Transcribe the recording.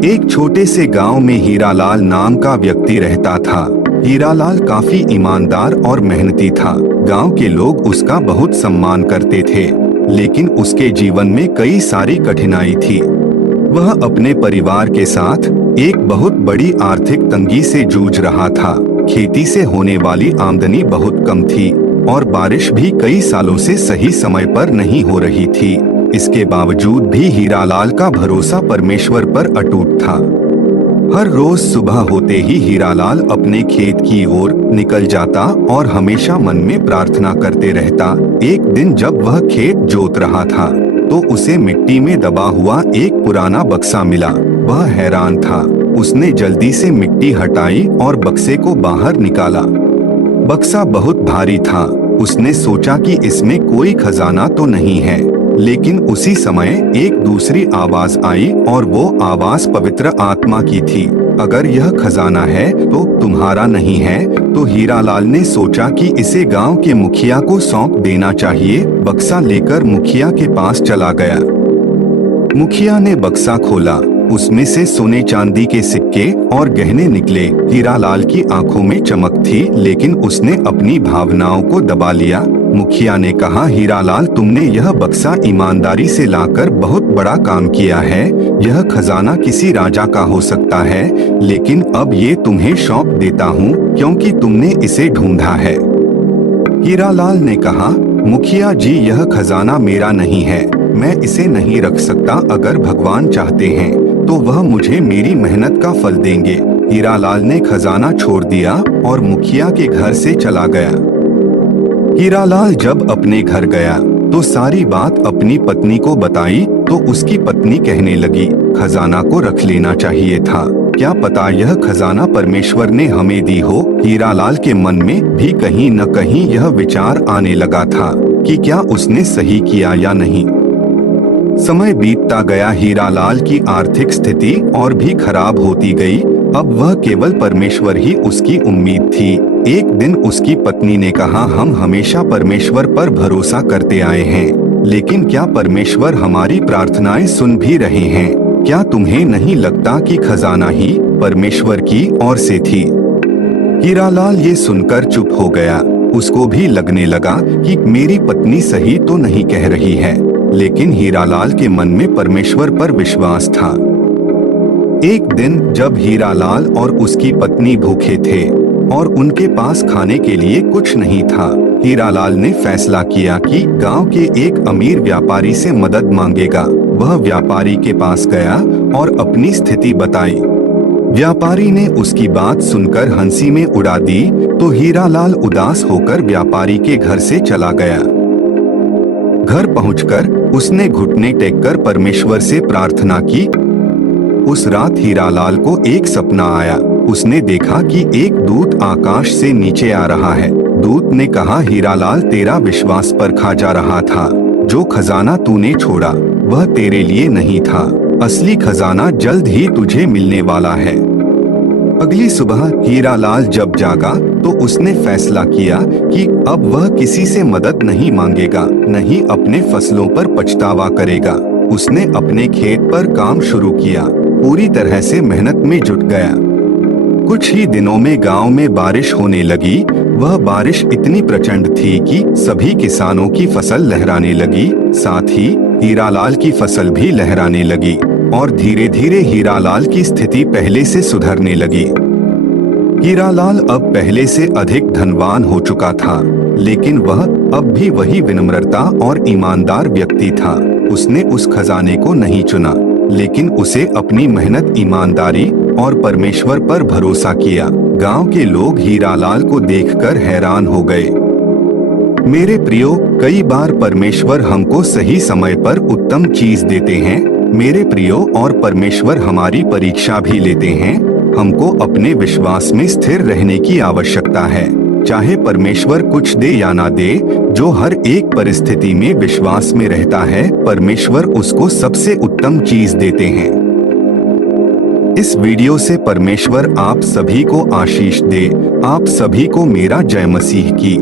एक छोटे से गांव में हीरालाल नाम का व्यक्ति रहता था। हीरालाल काफी ईमानदार और मेहनती था। गांव के लोग उसका बहुत सम्मान करते थे, लेकिन उसके जीवन में कई सारी कठिनाई थी। वह अपने परिवार के साथ एक बहुत बड़ी आर्थिक तंगी से जूझ रहा था। खेती से होने वाली आमदनी बहुत कम थी और बारिश भी कई सालों से सही समय पर नहीं हो रही थी। इसके बावजूद भी हीरालाल का भरोसा परमेश्वर पर अटूट था। हर रोज सुबह होते ही हीरालाल अपने खेत की ओर निकल जाता और हमेशा मन में प्रार्थना करते रहता। एक दिन जब वह खेत जोत रहा था तो उसे मिट्टी में दबा हुआ एक पुराना बक्सा मिला। वह हैरान था। उसने जल्दी से मिट्टी हटाई और बक्से को बाहर निकाला। बक्सा बहुत भारी था। उसने सोचा कि इसमें कोई खजाना तो नहीं है, लेकिन उसी समय एक दूसरी आवाज आई और वो आवाज पवित्र आत्मा की थी। अगर यह खजाना है तो तुम्हारा नहीं है। तो हीरालाल ने सोचा कि इसे गांव के मुखिया को सौंप देना चाहिए। बक्सा लेकर मुखिया के पास चला गया। मुखिया ने बक्सा खोला। उसमें से सोने चांदी के सिक्के और गहने निकले। हीरालाल की आंखों में चमक थी, लेकिन उसने अपनी भावनाओं को दबा लिया। मुखिया ने कहा, हीरालाल, तुमने यह बक्सा ईमानदारी से लाकर बहुत बड़ा काम किया है। यह खजाना किसी राजा का हो सकता है, लेकिन अब ये तुम्हें सौंप देता हूँ क्योंकि तुमने इसे ढूंढा है। हीरालाल ने कहा, मुखिया जी, यह खजाना मेरा नहीं है। मैं इसे नहीं रख सकता। अगर भगवान चाहते हैं तो वह मुझे मेरी मेहनत का फल देंगे। हीरालाल ने खजाना छोड़ दिया और मुखिया के घर से चला गया। हीरालाल जब अपने घर गया तो सारी बात अपनी पत्नी को बताई तो उसकी पत्नी कहने लगी, खजाना को रख लेना चाहिए था। क्या पता यह खजाना परमेश्वर ने हमें दी हो। हीरालाल के मन में भी कहीं न कहीं यह विचार आने लगा था कि क्या उसने सही किया या नहीं। समय बीतता गया। हीरालाल की आर्थिक स्थिति और भी खराब होती गई। अब वह केवल परमेश्वर ही उसकी उम्मीद थी। एक दिन उसकी पत्नी ने कहा, हम हमेशा परमेश्वर पर भरोसा करते आए हैं, लेकिन क्या परमेश्वर हमारी प्रार्थनाएं सुन भी रहे हैं? क्या तुम्हें नहीं लगता कि खजाना ही परमेश्वर की ओर से थी? हीरालाल ये सुनकर चुप हो गया। उसको भी लगने लगा कि मेरी पत्नी सही तो नहीं कह रही है, लेकिन हीरालाल के मन में परमेश्वर पर विश्वास था। एक दिन जब हीरालाल और उसकी पत्नी भूखे थे और उनके पास खाने के लिए कुछ नहीं था, हीरालाल ने फैसला किया कि गांव के एक अमीर व्यापारी से मदद मांगेगा। वह व्यापारी के पास गया और अपनी स्थिति बताई। व्यापारी ने उसकी बात सुनकर हंसी में उड़ा दी तो हीरालाल उदास होकर व्यापारी के घर से चला गया। घर पहुंचकर उसने घुटने टेककर परमेश्वर से प्रार्थना की। उस रात हीरालाल को एक सपना आया। उसने देखा कि एक दूत आकाश से नीचे आ रहा है। दूत ने कहा, हीरालाल, तेरा विश्वास परखा जा रहा था। जो खजाना तूने छोड़ा वह तेरे लिए नहीं था। असली खजाना जल्द ही तुझे मिलने वाला है। अगली सुबह हीरालाल जब जागा तो उसने फैसला किया कि अब वह किसी से मदद नहीं मांगेगा, नहीं अपने फसलों पर पछतावा करेगा। उसने अपने खेत पर काम शुरू किया, पूरी तरह से मेहनत में जुट गया। कुछ ही दिनों में गांव में बारिश होने लगी। वह बारिश इतनी प्रचंड थी कि सभी किसानों की फसल लहराने लगी। साथ ही हीरालाल की फसल भी लहराने लगी और धीरे धीरे हीरालाल की स्थिति पहले से सुधरने लगी। हीरालाल अब पहले से अधिक धनवान हो चुका था, लेकिन वह अब भी वही विनम्रता और ईमानदार व्यक्ति था। उसने उस खजाने को नहीं चुना, लेकिन उसे अपनी मेहनत, ईमानदारी और परमेश्वर पर भरोसा किया। गांव के लोग हीरालाल को देखकर हैरान हो गए। मेरे प्रियो, कई बार परमेश्वर हमको सही समय पर उत्तम चीज देते हैं। मेरे प्रियो, और परमेश्वर हमारी परीक्षा भी लेते हैं। हमको अपने विश्वास में स्थिर रहने की आवश्यकता है। चाहे परमेश्वर कुछ दे या ना दे, जो हर एक परिस्थिति में विश्वास में रहता है, परमेश्वर उसको सबसे उत्तम चीज देते हैं। इस वीडियो से परमेश्वर आप सभी को आशीष दे। आप सभी को मेरा जय मसीह की।